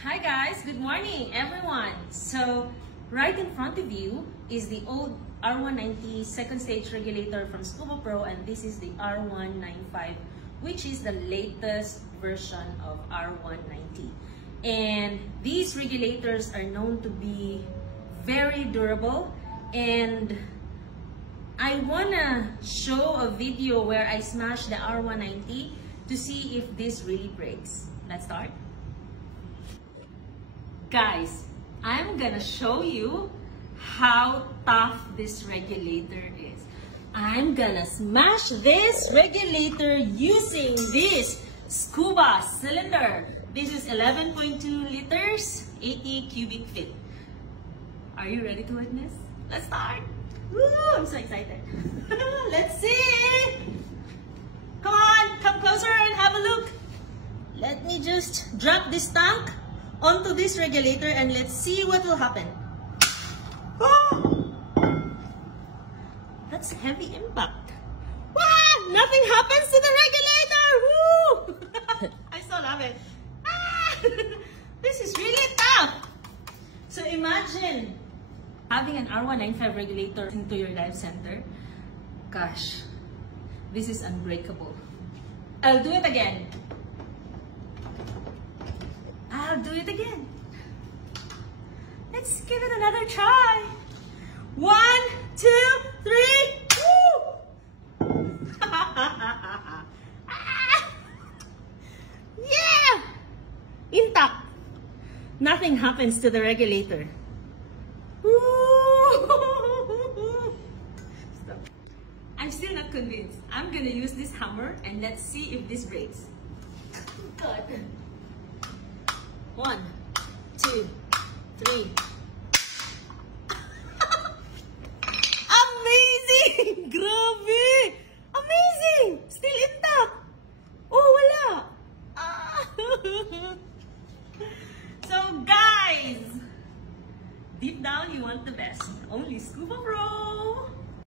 Hi guys, good morning everyone. So right in front of you is the old R190 second stage regulator from Scuba Pro, and this is the R195, which is the latest version of R190. And these regulators are known to be very durable, and I wanna show a video where I smash the R190 to see if this really breaks. Let's start. Guys, I'm gonna show you how tough this regulator is. I'm gonna smash this regulator using this Scuba cylinder. This is 11.2 liters, 80 cubic feet. Are you ready to witness? Let's start. Woo, I'm so excited. Let's see. Come on, come closer and have a look. Let me just drop this tank onto this regulator and let's see what will happen. Oh! That's heavy impact. Wow! Nothing happens to the regulator! Woo! I so love it. Ah! This is really tough. So imagine having an R195 regulator into your dive center. Gosh, this is unbreakable. I'll do it again. I'll do it again. Let's give it another try. 1, 2, 3. Woo! Yeah! Intact. Nothing happens to the regulator. Stop. I'm still not convinced. I'm gonna use this hammer and let's see if this breaks. God. 1, 2, 3. Amazing! Grabe! Amazing! Still intact! Oh, wala! So guys, deep down you want the best. Only Scuba Pro!